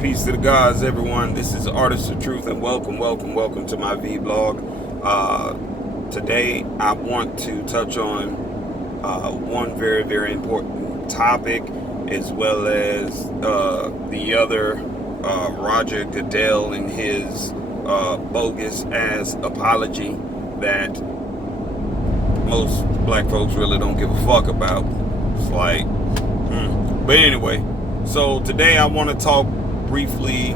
Peace to the gods, everyone. This is Artist of Truth, and welcome to my vlog. Today, I want to touch on one very, very important topic, as well as the other, Roger Goodell and his bogus ass apology that most black folks really don't give a fuck about. It's like, But anyway, so today I want to talk briefly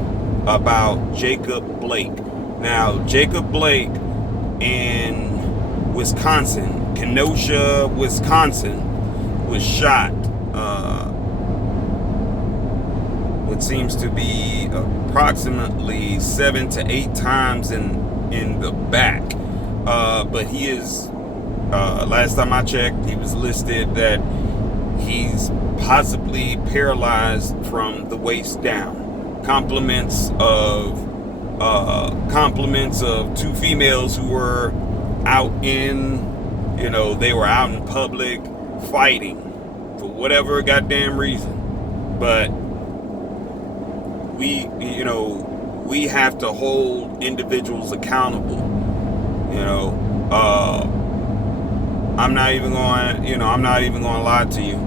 about Jacob Blake. Now, Jacob Blake in Wisconsin, Kenosha, Wisconsin, was shot what seems to be approximately 7 to 8 times in the back. But he is, last time I checked, he was listed that he's possibly paralyzed from the waist down. Compliments of two females who were out in, they were out in public fighting for whatever goddamn reason. But we have to hold individuals accountable. I'm not even going to lie to you.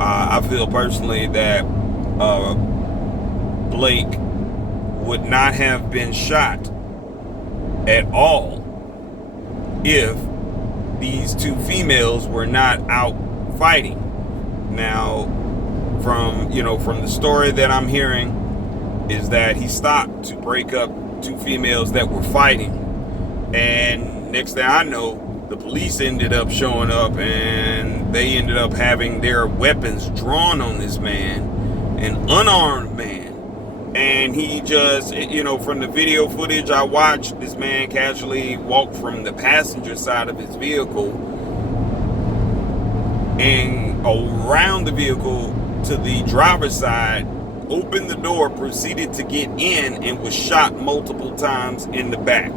I feel personally that Blake would not have been shot at all if these two females were not out fighting. Now, from the story that I'm hearing, is that he stopped to break up two females that were fighting, and next thing I know, the police ended up showing up, and they ended up having their weapons drawn on this man, an unarmed man. And he just, from the video footage I watched, this man casually walked from the passenger side of his vehicle and around the vehicle to the driver's side, opened the door, proceeded to get in, and was shot multiple times in the back.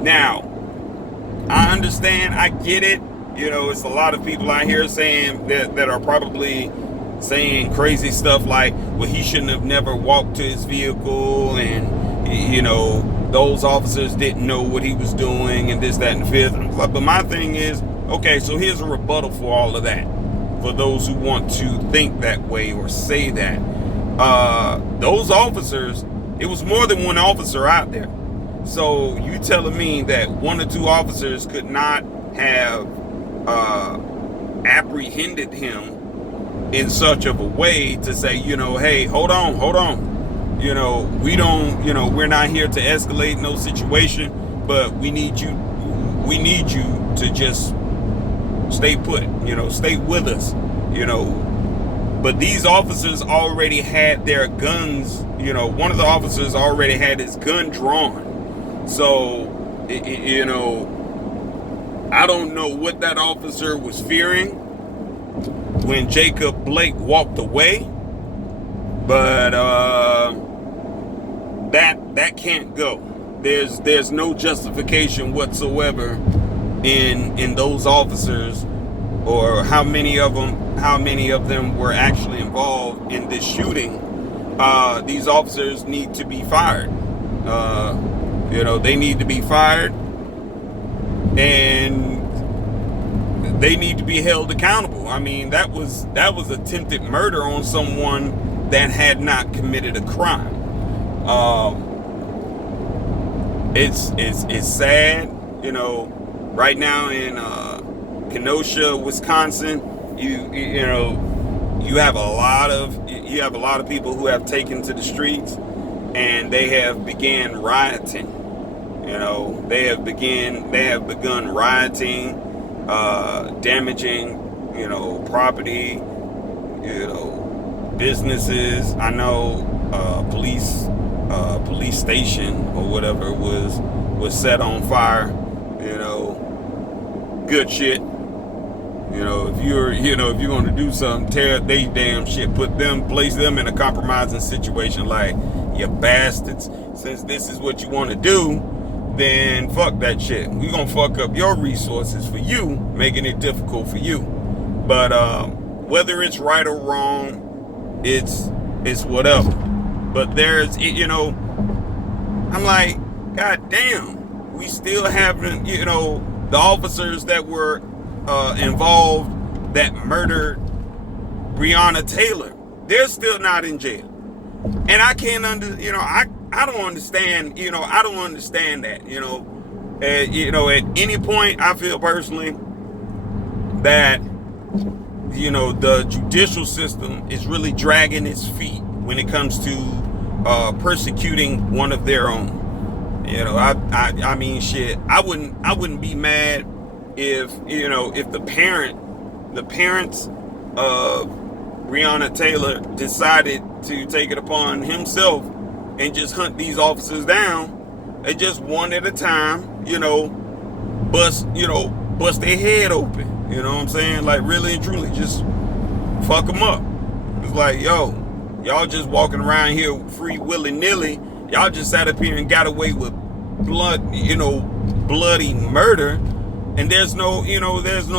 Now, I understand, I get it. It's a lot of people out here saying that are probably saying crazy stuff like, well, he shouldn't have never walked to his vehicle, and those officers didn't know what he was doing, and this, that, and the fifth. But my thing is, okay, so here's a rebuttal for all of that, for those who want to think that way or say that. Those officers, it was more than one officer out there. So you telling me that one or two officers could not have apprehended him in such of a way to say, hey, hold on. We're not here to escalate no situation, but we need you to just stay put, stay with us, But these officers already had their guns, one of the officers already had his gun drawn. So, I don't know what that officer was fearing when Jacob Blake walked away, but that can't go. There's no justification whatsoever in those officers, or how many of them were actually involved in this shooting. These officers need to be fired. They need to be fired, and they need to be held accountable. I mean, that was attempted murder on someone that had not committed a crime. It's sad, right now in Kenosha, Wisconsin, you have a lot of people who have taken to the streets, and they have began rioting. They have begun rioting, damaging, property, businesses. I know police station or whatever was set on fire. Good shit. If you're going to do something, tear up they damn shit, place them in a compromising situation, like, you bastards. Since this is what you want to do, then fuck that shit. We're going to fuck up your resources for you, making it difficult for you. But whether it's right or wrong, it's whatever. But there's, I'm like, God damn, we still haven't, the officers that were involved that murdered Breonna Taylor, they're still not in jail. And I can't I don't understand, I don't understand that, at any point, I feel personally that, the judicial system is really dragging its feet when it comes to persecuting one of their own. I mean, shit. I wouldn't be mad if the parents of Breonna Taylor decided to take it upon himself and just hunt these officers down, and just one at a time, bust their head open. You know what I'm saying? Like, really and truly, just fuck them up. It's like, yo, y'all just walking around here free willy-nilly. Y'all just sat up here and got away with bloody murder, and there's no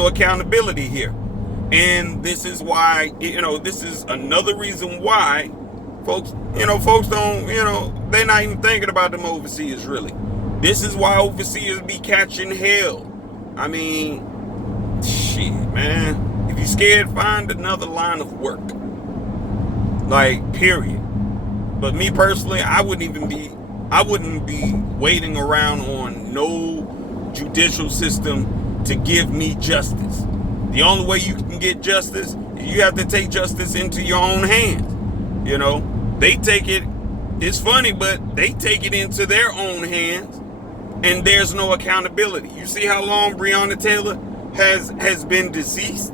accountability here. And this is why, this is another reason why folks don't, they're not even thinking about them overseers, really. This is why overseers be catching hell. I mean, shit, man. If you're scared, find another line of work. Like, period. But me personally, I wouldn't be waiting around on no judicial system to give me justice. The only way you can get justice, you have to take justice into your own hands. They take it, it's funny, but they take it into their own hands, and there's no accountability. You see how long Breonna Taylor has been deceased?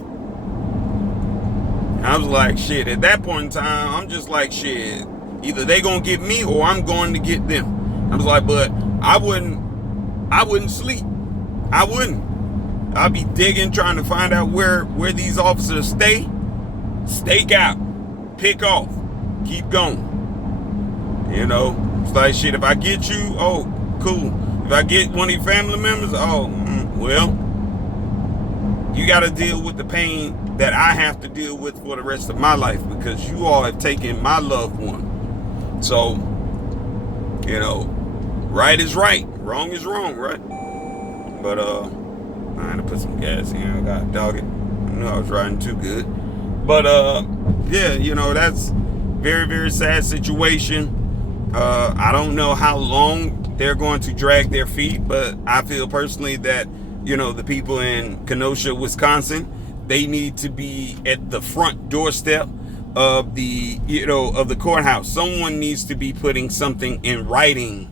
I was like, shit, at that point in time, I'm just like, shit, either they gonna get me or I'm going to get them. I was like, but I wouldn't sleep. I wouldn't. I'd be digging, trying to find out where these officers stay, stake out, pick off, keep going. It's like, shit, if I get you, oh, cool. If I get one of your family members, well, you got to deal with the pain that I have to deal with for the rest of my life, because you all have taken my loved one. So, right is right, wrong is wrong, right? But I had to put some gas in. I got to dog it. I knew I was riding too good. But yeah, that's very, very sad situation. I don't know how long they're going to drag their feet, but I feel personally that, the people in Kenosha, Wisconsin, they need to be at the front doorstep of the courthouse. Someone needs to be putting something in writing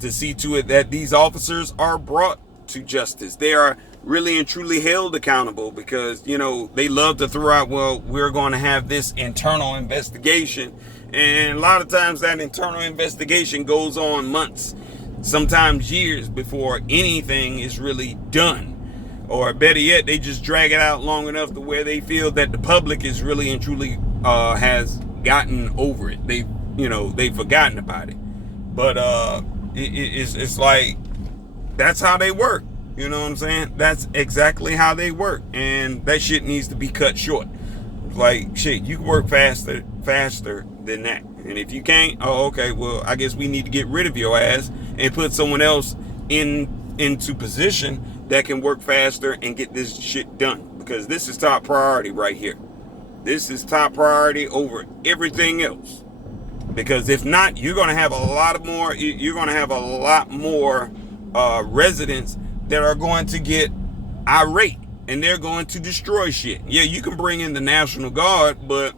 to see to it that these officers are brought to justice. They are really and truly held accountable, because, they love to throw out, well, we're going to have this internal investigation. And a lot of times that internal investigation goes on months, sometimes years, before anything is really done. Or better yet, they just drag it out long enough to where they feel that the public is really and truly has gotten over it. They've forgotten about it. But it's like, that's how they work. You know what I'm saying? That's exactly how they work. And that shit needs to be cut short. Like, shit, you can work faster than that. And if you can't, okay, well, I guess we need to get rid of your ass and put someone else into position that can work faster and get this shit done. Because this is top priority right here. This is top priority over everything else. Because if not, you're going to have a lot more residents that are going to get irate, and they're going to destroy shit. Yeah, you can bring in the National Guard, but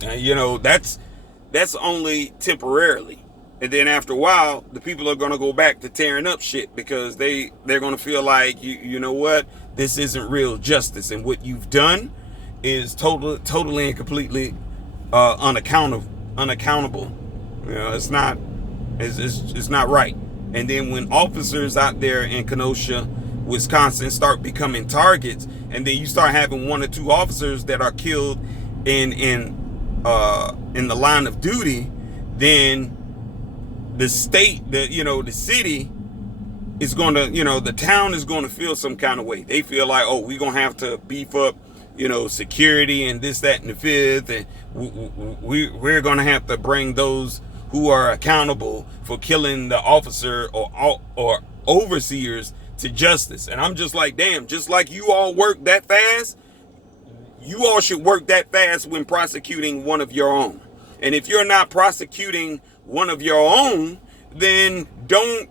that's only temporarily. And then after a while, the people are going to go back to tearing up shit, because they're going to feel like, you know what, this isn't real justice, and what you've done is totally and completely unaccountable. It's not right. And then when officers out there in Kenosha, Wisconsin, start becoming targets, and then you start having one or two officers that are killed in the line of duty, then the state, the city is going to, the town is going to feel some kind of way. They feel like, oh, we're going to have to beef up security and this, that, and the fifth, and we're going to have to bring those who are accountable for killing the officer or overseers to justice. And I'm just like, damn, just like you all work that fast, you all should work that fast when prosecuting one of your own. And if you're not prosecuting one of your own, then don't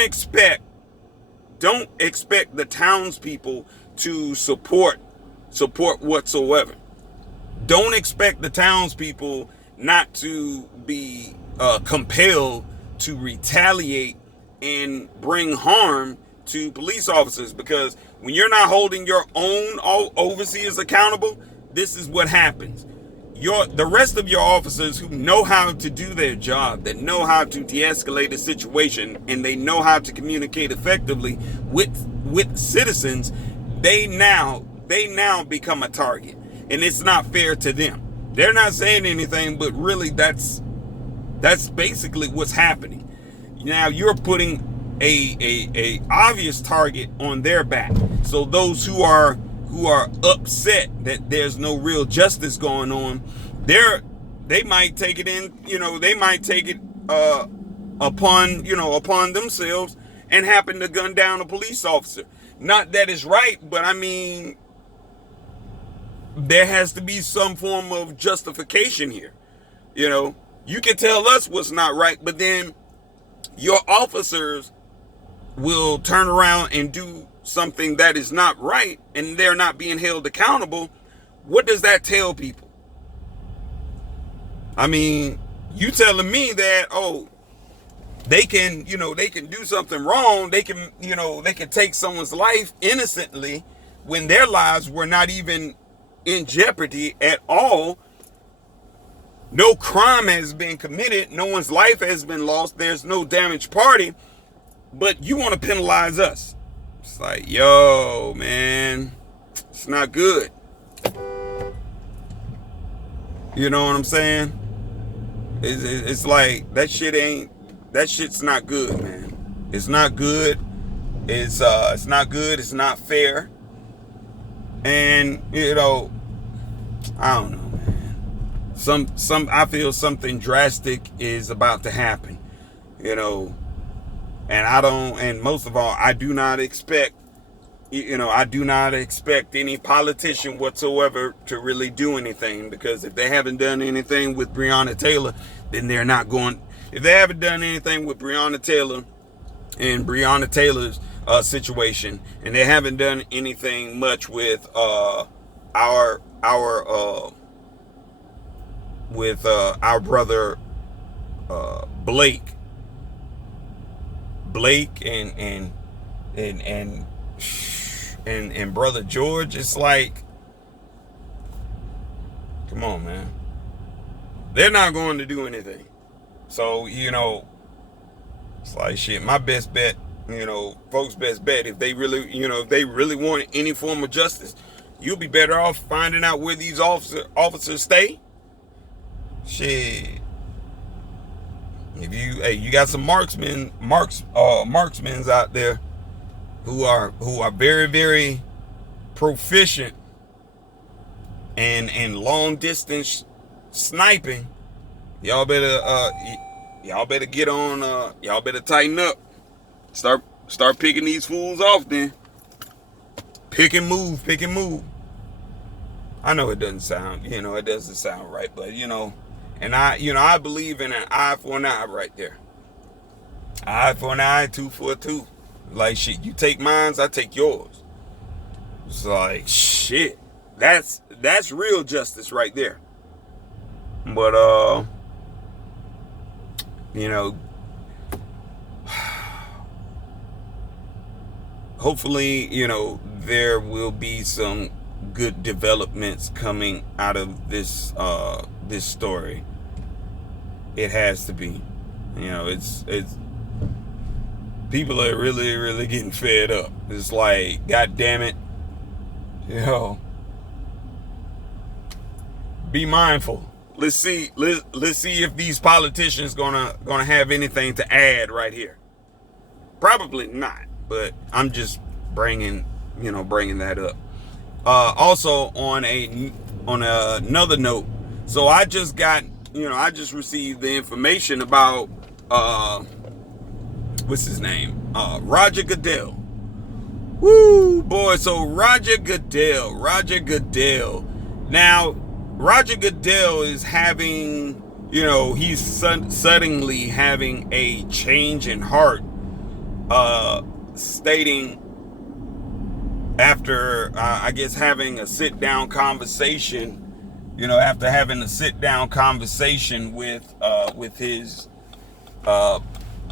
expect the townspeople to support whatsoever. Don't expect the townspeople not to be compelled to retaliate and bring harm to police officers, because when you're not holding your own overseers accountable, this is what happens. The rest of your officers who know how to do their job, that know how to de-escalate a situation, and they know how to communicate effectively with citizens, they now become a target, and it's not fair to them. They're not saying anything, but really that's basically what's happening. Now you're putting a obvious target on their back. So those who are upset that there's no real justice going on, they might take it upon themselves and happen to gun down a police officer. Not that it's right, but I mean, there has to be some form of justification here. You can tell us what's not right, but then your officers will turn around and do something that is not right, and they're not being held accountable. What does that tell people? I mean, you telling me that, they can do something wrong. They can take someone's life innocently when their lives were not even in jeopardy at all. No crime has been committed. No one's life has been lost. There's no damaged party. But you want to penalize us. It's like, yo, man, it's not good. You know what I'm saying? It's like that shit's not good, man. It's not good. It's not good. It's not fair. And I don't know, man. I feel something drastic is about to happen. And most of all, I do not expect any politician whatsoever to really do anything, because if they haven't done anything with Breonna Taylor, then they're not going. If they haven't done anything with Breonna Taylor and Breonna Taylor's situation, and they haven't done anything much with our brother Blake and brother George, it's like, come on, man. They're not going to do anything. So, it's like, shit, my best bet, folks' best bet, if they really want any form of justice, you'll be better off finding out where these officers stay. Shit. If you got some marksmen out there who are very, very proficient and long distance sniping, y'all better get on. Y'all better tighten up. Start picking these fools off. Then pick and move. I know it doesn't sound right, but and I believe in an eye for an eye right there. Eye for an eye, tooth for a tooth. Like, shit, you take mine, I take yours. It's like, shit, that's real justice right there. But hopefully, there will be some good developments coming out of this story. It has to be. It's people are really, really getting fed up. It's like, God damn it. Be mindful. Let's see if these politicians gonna have anything to add right here. Probably not, but I'm just bringing that up. Also on another note, so I just got, I just received the information about what's his name, Roger Goodell. Woo, boy. So Roger Goodell. Now, Roger Goodell is having, he's suddenly having a change in heart, stating after, I guess, having a sit-down conversation, after having a sit-down conversation with his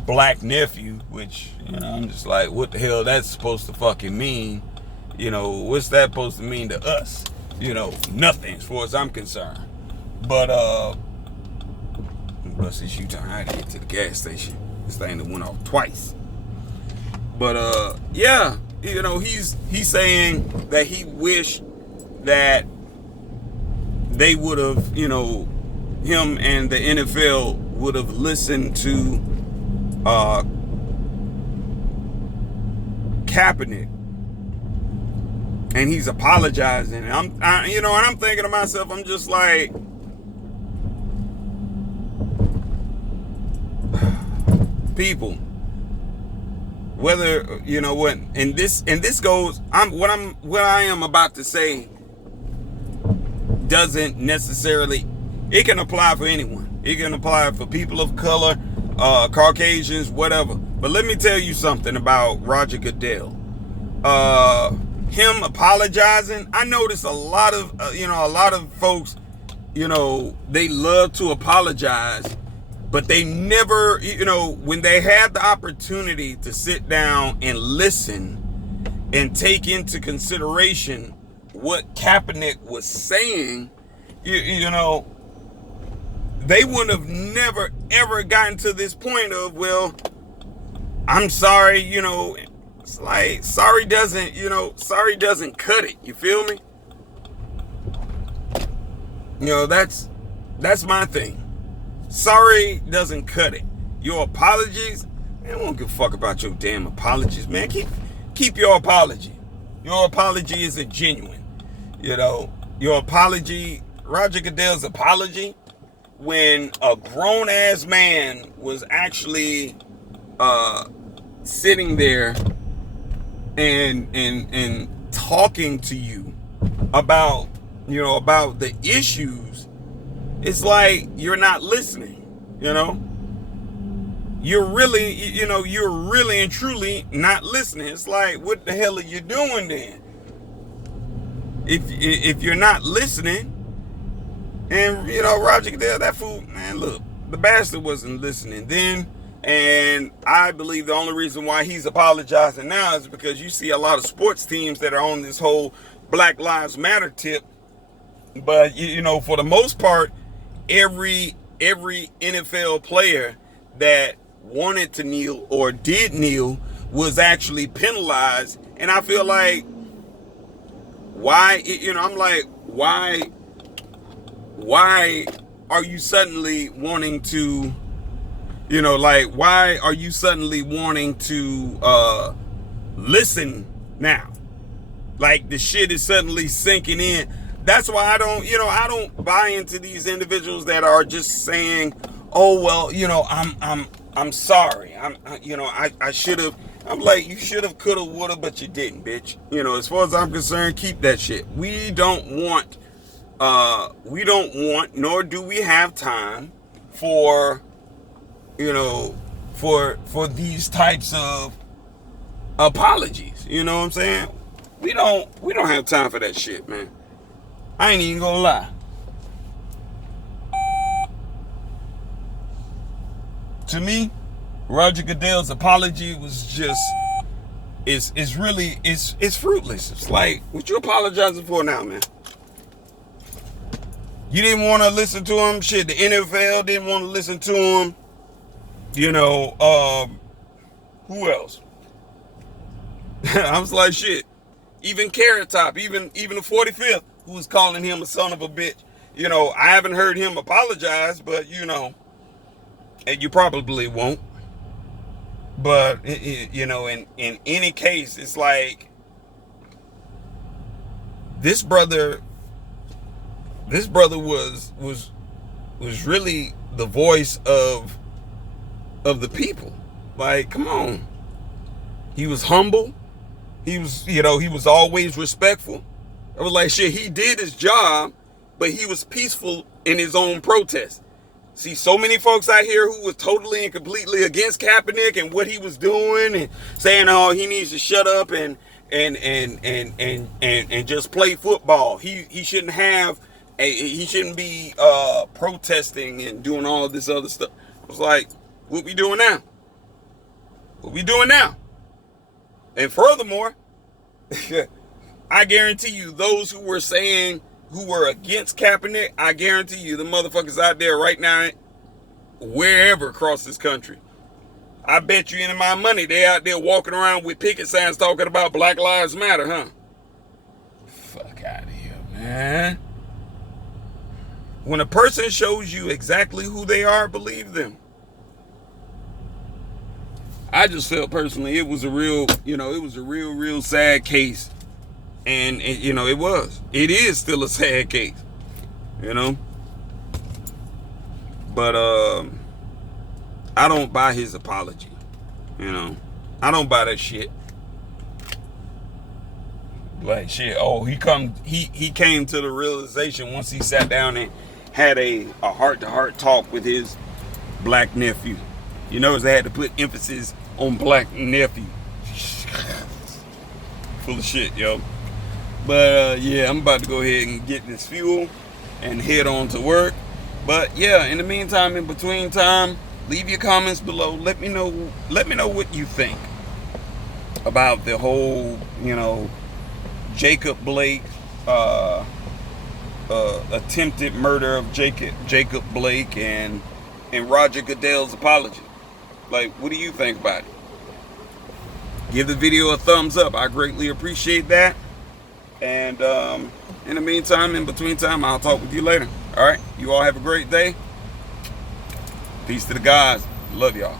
black nephew, which, I'm just like, what the hell that's supposed to fucking mean? What's that supposed to mean to us? Nothing as far as I'm concerned. But bust this U-turn. I had to get to the gas station. This thing that went off twice. But yeah, he's saying that he wished that they would have, him and the NFL would have listened to Kaepernick, and he's apologizing. And I'm thinking to myself, I'm just like, people, whether what, and this goes, what I am about to say doesn't necessarily, it can apply for anyone. It can apply for people of color, Caucasians, whatever. But let me tell you something about Roger Goodell. Him apologizing, I notice a lot of folks, they love to apologize, but they never, when they had the opportunity to sit down and listen and take into consideration what Kaepernick was saying, they would have never ever gotten to this point of, well, I'm sorry, it's like, sorry doesn't cut it. You feel me? That's my thing. Sorry doesn't cut it. Your apologies, man, I don't give a fuck about your damn apologies, man. Keep your apology. Your apology isn't genuine. Your apology, Roger Goodell's apology, when a grown-ass man was actually sitting there and talking to you about the issues, it's like you're not listening. You're really and truly not listening. It's like, what the hell are you doing then? If you're not listening, and Roger Goodell, that fool, man, look, the bastard wasn't listening then, and I believe the only reason why he's apologizing now is because you see a lot of sports teams that are on this whole Black Lives Matter tip, but for the most part, every NFL player that wanted to kneel or did kneel was actually penalized. And I feel like, why, I'm like, why are you suddenly wanting to, why are you suddenly wanting to listen now? Like, the shit is suddenly sinking in. That's why I don't buy into these individuals that are just saying, oh, well, I'm sorry. I should have. I'm like, you should have, could have, would have, but you didn't, bitch. As far as I'm concerned, keep that shit. We don't want, nor do we have time for, for these types of apologies. You know what I'm saying? We don't have time for that shit, man. I ain't even gonna lie. To me, Roger Goodell's apology was just, it's fruitless. It's like, what you apologizing for now, man? You didn't want to listen to him. Shit, the NFL didn't want to listen to him. Who else? I was like, shit. Even Carrot Top, even the 45th, who was calling him a son of a bitch. I haven't heard him apologize, but and you probably won't. But in any case, it's like, this brother was really the voice of the people. Like, come on. He was humble. He was always respectful. I was like, shit, he did his job, but he was peaceful in his own protest. See, so many folks out here who was totally and completely against Kaepernick and what he was doing, and saying, oh, he needs to shut up and just play football. He shouldn't be protesting and doing all this other stuff. I was like, what we doing now? What we doing now? And furthermore, I guarantee you, those who were against Kaepernick, I guarantee you, the motherfuckers out there right now, wherever across this country, I bet you any of my money, they out there walking around with picket signs talking about Black Lives Matter, huh? Fuck out of here, man. When a person shows you exactly who they are, believe them. I just felt personally it was a real sad case. And it is still a sad case, but I don't buy his apology. I don't buy that shit. Like, shit, oh, he came to the realization once he sat down and had a heart-to-heart talk with his black nephew. They had to put emphasis on black nephew. Full of shit, yo. But yeah, I'm about to go ahead and get this fuel and head on to work. But yeah, in the meantime, in between time, leave your comments below. Let me know what you think about the whole, Jacob Blake, attempted murder of Jacob Blake and Roger Goodell's apology. Like, what do you think about it? Give the video a thumbs up. I greatly appreciate that. And in the meantime, in between time, I'll talk with you later. All right. You all have a great day. Peace to the guys. Love y'all.